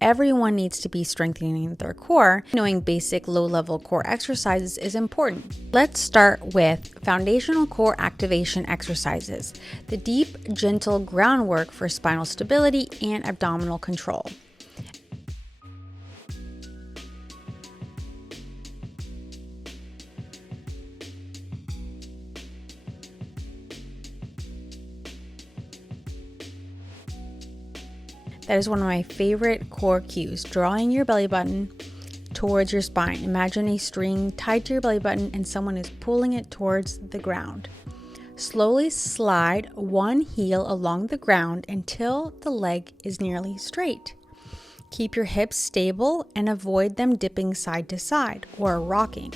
everyone needs to be strengthening their core, knowing basic low-level core exercises is important. Let's start with foundational core activation exercises, the deep, gentle groundwork for spinal stability and abdominal control. That is one of my favorite core cues, drawing your belly button towards your spine. Imagine a string tied to your belly button and someone is pulling it towards the ground. Slowly slide one heel along the ground until the leg is nearly straight. Keep your hips stable and avoid them dipping side to side or rocking.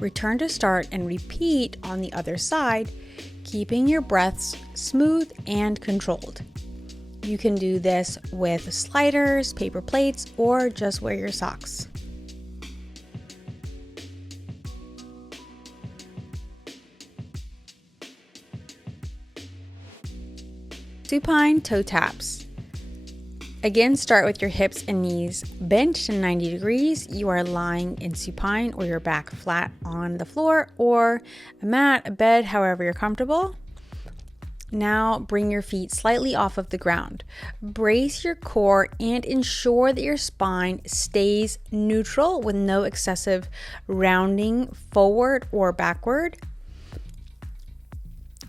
Return to start and repeat on the other side, keeping your breaths smooth and controlled. You can do this with sliders, paper plates, or just wear your socks. Supine toe taps. Again, start with your hips and knees bent to 90 degrees. You are lying in supine or your back flat on the floor or a mat, a bed, however you're comfortable. Now bring your feet slightly off of the ground. Brace your core and ensure that your spine stays neutral with no excessive rounding forward or backward.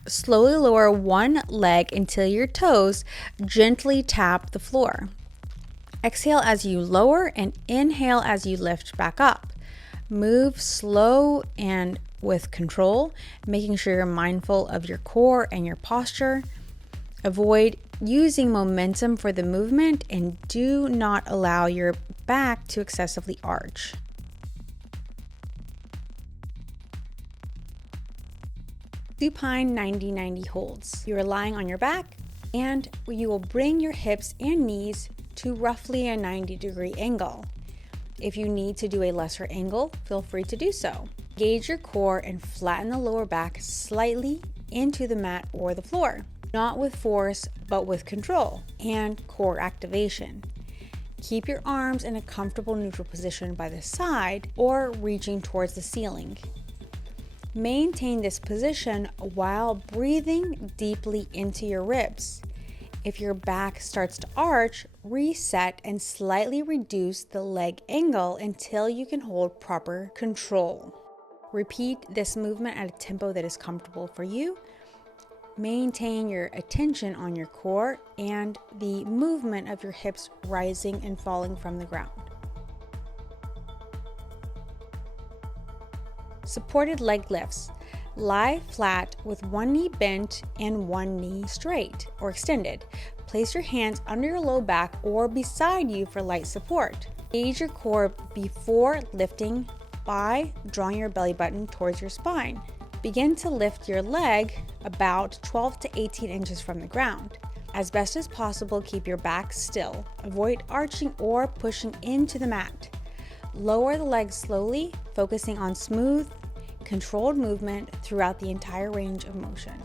Slowly lower one leg until your toes gently tap the floor. Exhale as you lower and inhale as you lift back up. Move slow and with control, making sure you're mindful of your core and your posture. Avoid using momentum for the movement and do not allow your back to excessively arch. Supine 90-90 holds. You are lying on your back and you will bring your hips and knees to roughly a 90-degree angle. If you need to do a lesser angle, feel free to do so. Engage your core and flatten the lower back slightly into the mat or the floor. Not with force, but with control and core activation. Keep your arms in a comfortable neutral position by the side or reaching towards the ceiling. Maintain this position while breathing deeply into your ribs. If your back starts to arch, reset and slightly reduce the leg angle until you can hold proper control. Repeat this movement at a tempo that is comfortable for you. Maintain your attention on your core and the movement of your hips rising and falling from the ground. Supported leg lifts. Lie flat with one knee bent and one knee straight or extended. Place your hands under your low back or beside you for light support. Engage your core before lifting by drawing your belly button towards your spine. Begin to lift your leg about 12 to 18 inches from the ground. As best as possible, keep your back still. Avoid arching or pushing into the mat. Lower the legs slowly, focusing on smooth, controlled movement throughout the entire range of motion.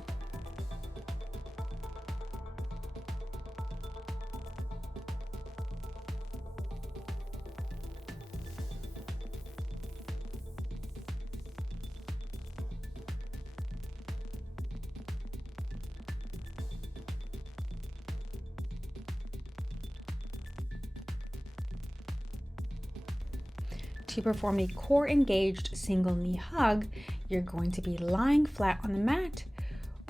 To perform a core engaged single knee hug, you're going to be lying flat on the mat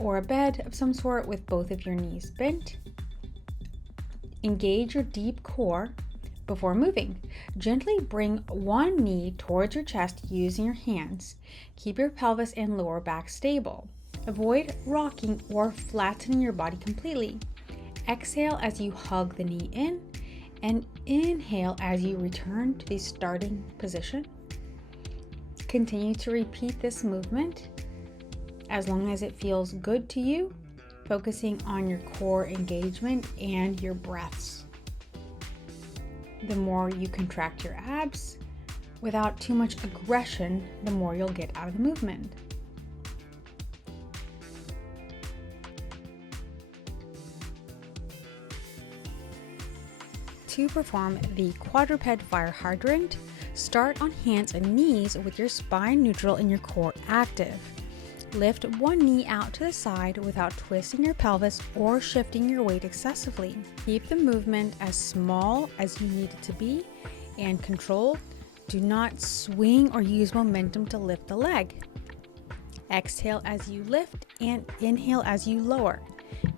or a bed of some sort with both of your knees bent. Engage your deep core before moving. Gently bring one knee towards your chest using your hands. Keep your pelvis and lower back stable. Avoid rocking or flattening your body completely. Exhale as you hug the knee in and inhale as you return to the starting position. Continue to repeat this movement as long as it feels good to you, focusing on your core engagement and your breaths. The more you contract your abs without too much aggression, the more you'll get out of the movement. To perform the quadruped fire hydrant, start on hands and knees with your spine neutral and your core active. Lift one knee out to the side without twisting your pelvis or shifting your weight excessively. Keep the movement as small as you need it to be and control. Do not swing or use momentum to lift the leg. Exhale as you lift and inhale as you lower.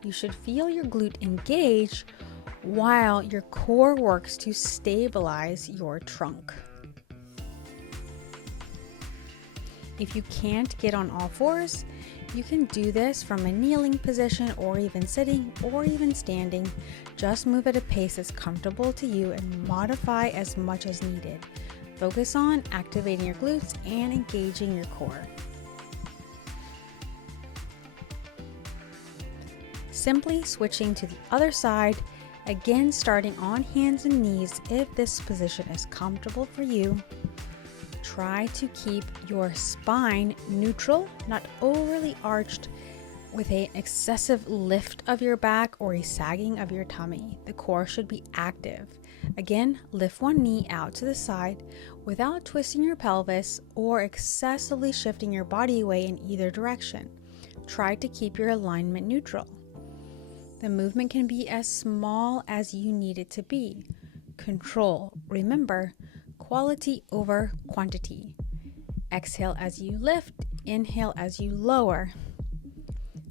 You should feel your glute engage while your core works to stabilize your trunk. If you can't get on all fours, you can do this from a kneeling position or even sitting or even standing. Just move at a pace that's comfortable to you and modify as much as needed. Focus on activating your glutes and engaging your core. Simply switching to the other side, again starting on hands and knees if this position is comfortable for you. Try to keep your spine neutral, not overly arched with an excessive lift of your back or a sagging of your tummy. The core should be active. Again, lift one knee out to the side without twisting your pelvis or excessively shifting your body weight in either direction. Try to keep your alignment neutral. The movement can be as small as you need it to be. Control. Remember, quality over quantity. Exhale as you lift, inhale as you lower.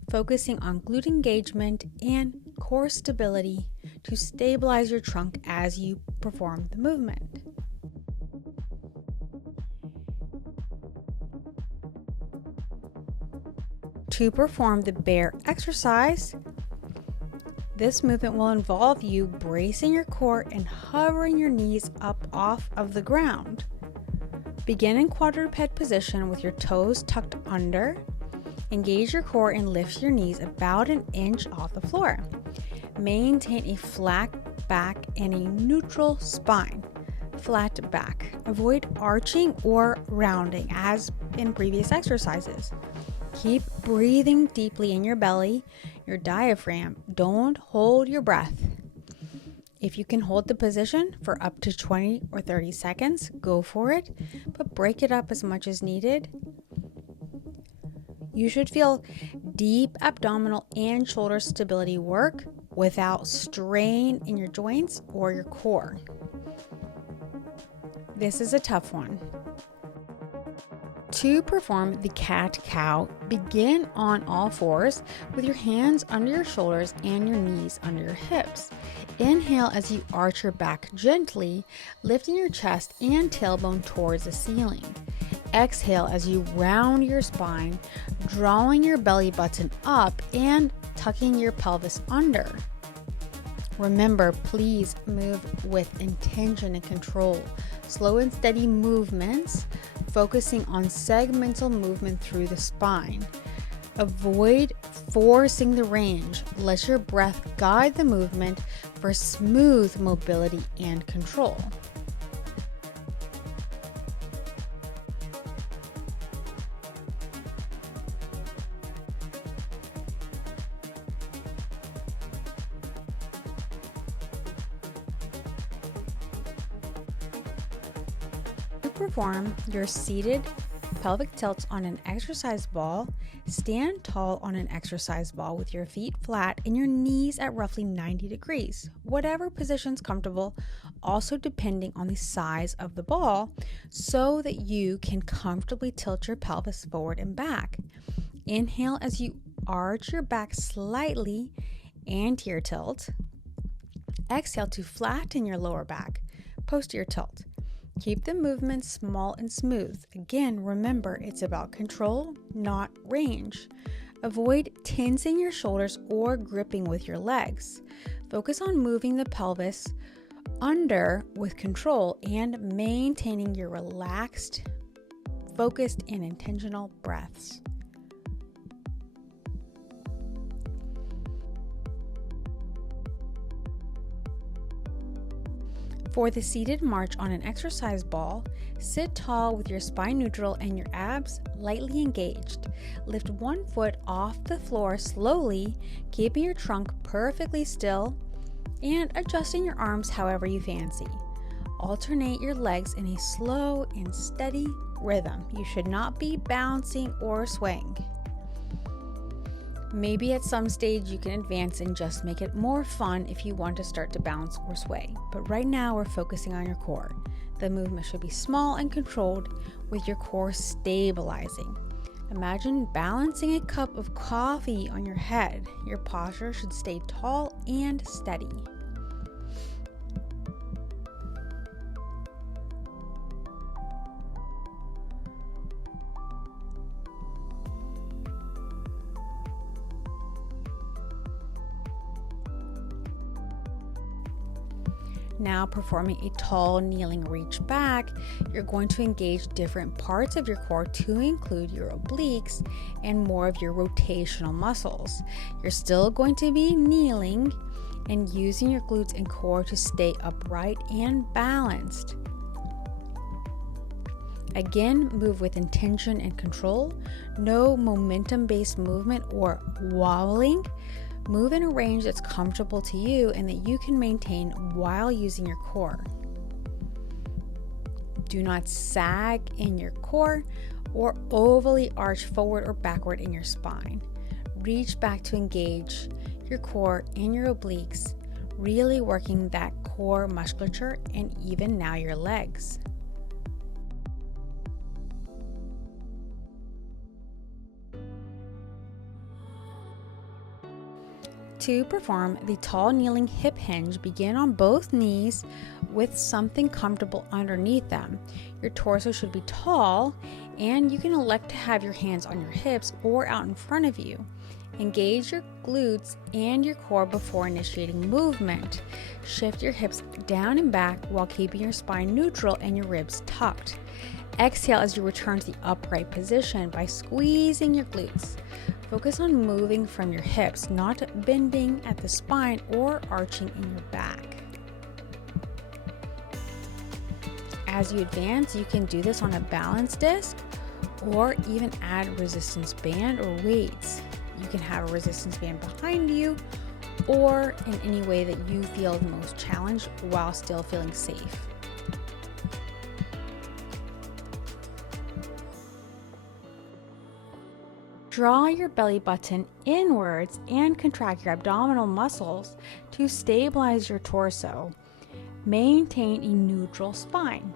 Focusing on glute engagement and core stability to stabilize your trunk as you perform the movement. To perform the bear exercise, this movement will involve you bracing your core and hovering your knees up off of the ground. Begin in quadruped position with your toes tucked under. Engage your core and lift your knees about an inch off the floor. Maintain a flat back and a neutral spine. Flat back. Avoid arching or rounding as in previous exercises. Keep breathing deeply in your belly, your diaphragm. Don't hold your breath. If you can hold the position for up to 20 or 30 seconds, go for it, but break it up as much as needed. You should feel deep abdominal and shoulder stability work without strain in your joints or your core. This is a tough one. To perform the cat-cow, begin on all fours with your hands under your shoulders and your knees under your hips. Inhale as you arch your back gently, lifting your chest and tailbone towards the ceiling. Exhale as you round your spine, drawing your belly button up and tucking your pelvis under. Remember, please move with intention and control. Slow and steady movements, focusing on segmental movement through the spine. Avoid forcing the range. Let your breath guide the movement for smooth mobility and control. To perform your seated pelvic tilts on an exercise ball, stand tall on an exercise ball with your feet flat and your knees at roughly 90 degrees, whatever position's comfortable, also depending on the size of the ball, so that you can comfortably tilt your pelvis forward and back. Inhale as you arch your back slightly, anterior tilt. Exhale to flatten your lower back, posterior tilt. Keep the movement small and smooth. Again, remember, it's about control, not range. Avoid tensing your shoulders or gripping with your legs. Focus on moving the pelvis under with control and maintaining your relaxed, focused, and intentional breaths. For the seated march on an exercise ball, sit tall with your spine neutral and your abs lightly engaged. Lift one foot off the floor slowly, keeping your trunk perfectly still. and adjusting your arms however you fancy. Alternate your legs in a slow and steady rhythm. You should not be bouncing or swaying. Maybe at some stage you can advance and just make it more fun if you want to start to bounce or sway. But right now we're focusing on your core. The movement should be small and controlled with your core stabilizing. Imagine balancing a cup of coffee on your head. Your posture should stay tall and steady. Now performing a tall kneeling reach back, you're going to engage different parts of your core to include your obliques and more of your rotational muscles. You're still going to be kneeling and using your glutes and core to stay upright and balanced. Again, move with intention and control. No momentum-based movement or wobbling. Move in a range that's comfortable to you and that you can maintain while using your core. Do not sag in your core or overly arch forward or backward in your spine. Reach back to engage your core and your obliques, really working that core musculature and even now your legs. To perform the tall kneeling hip hinge, begin on both knees with something comfortable underneath them. Your torso should be tall, and you can elect to have your hands on your hips or out in front of you. Engage your glutes and your core before initiating movement. Shift your hips down and back while keeping your spine neutral and your ribs tucked. Exhale as you return to the upright position by squeezing your glutes. Focus on moving from your hips, not bending at the spine or arching in your back. As you advance, you can do this on a balance disc or even add resistance band or weights. You can have a resistance band behind you or in any way that you feel the most challenged while still feeling safe. Draw your belly button inwards and contract your abdominal muscles to stabilize your torso. Maintain a neutral spine.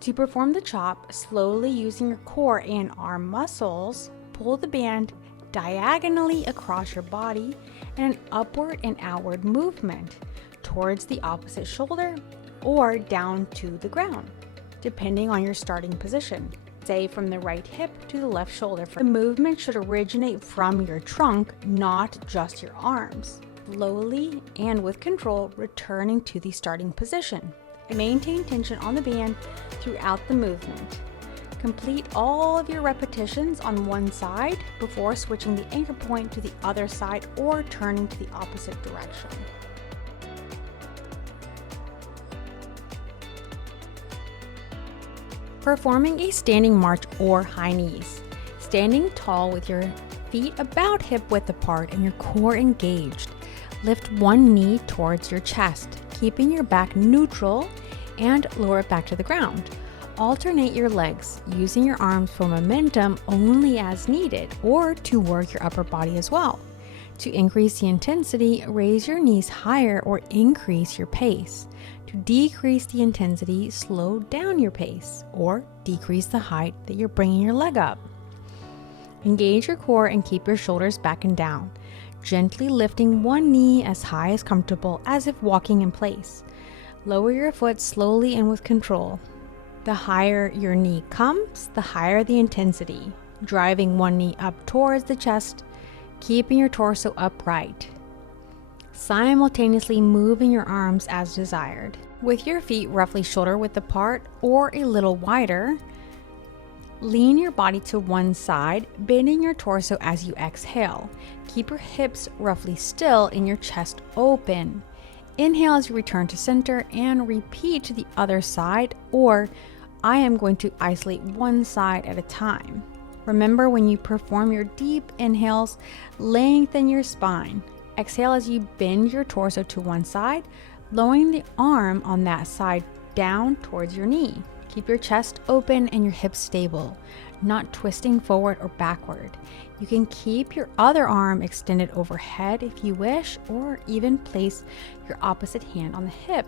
To perform the chop, slowly using your core and arm muscles, pull the band diagonally across your body in an upward and outward movement towards the opposite shoulder or down to the ground, depending on your starting position. Say from the right hip to the left shoulder. The movement should originate from your trunk, not just your arms. Slowly and with control, returning to the starting position. Maintain tension on the band throughout the movement. Complete all of your repetitions on one side before switching the anchor point to the other side or turning to the opposite direction. Performing a standing march or high knees. Standing tall with your feet about hip width apart and your core engaged. Lift one knee towards your chest, keeping your back neutral and lower it back to the ground. Alternate your legs, using your arms for momentum only as needed or to work your upper body as well. To increase the intensity, raise your knees higher or increase your pace. To decrease the intensity, slow down your pace or decrease the height that you're bringing your leg up. Engage your core and keep your shoulders back and down, gently lifting one knee as high as comfortable as if walking in place. Lower your foot slowly and with control. The higher your knee comes, the higher the intensity, driving one knee up towards the chest, keeping your torso upright. Simultaneously moving your arms as desired. With your feet roughly shoulder width apart or a little wider, lean your body to one side, bending your torso as you exhale. Keep your hips roughly still and your chest open. Inhale as you return to center and repeat to the other side, or I am going to isolate one side at a time. Remember, when you perform your deep inhales, lengthen your spine. Exhale as you bend your torso to one side, lowering the arm on that side down towards your knee. Keep your chest open and your hips stable, not twisting forward or backward. You can keep your other arm extended overhead if you wish, or even place your opposite hand on the hip.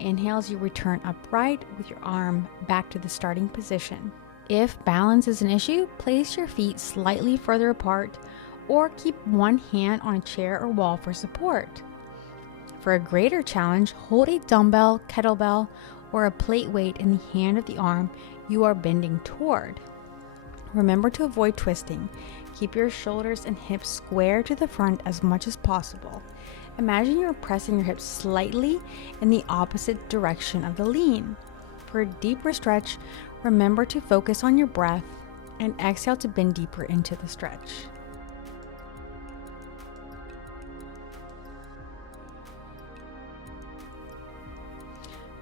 Inhale as you return upright with your arm back to the starting position. If balance is an issue, place your feet slightly further apart or keep one hand on a chair or wall for support. For a greater challenge, hold a dumbbell, kettlebell, or a plate weight in the hand of the arm you are bending toward. Remember to avoid twisting. Keep your shoulders and hips square to the front as much as possible. Imagine you're pressing your hips slightly in the opposite direction of the lean. For a deeper stretch, remember to focus on your breath and exhale to bend deeper into the stretch.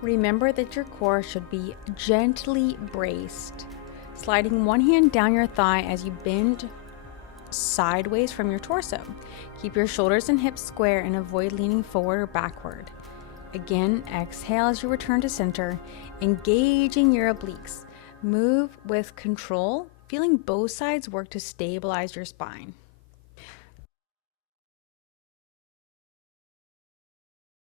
Remember that your core should be gently braced, sliding one hand down your thigh as you bend sideways from your torso. Keep your shoulders and hips square and avoid leaning forward or backward. Again, exhale as you return to center, engaging your obliques. Move with control, feeling both sides work to stabilize your spine.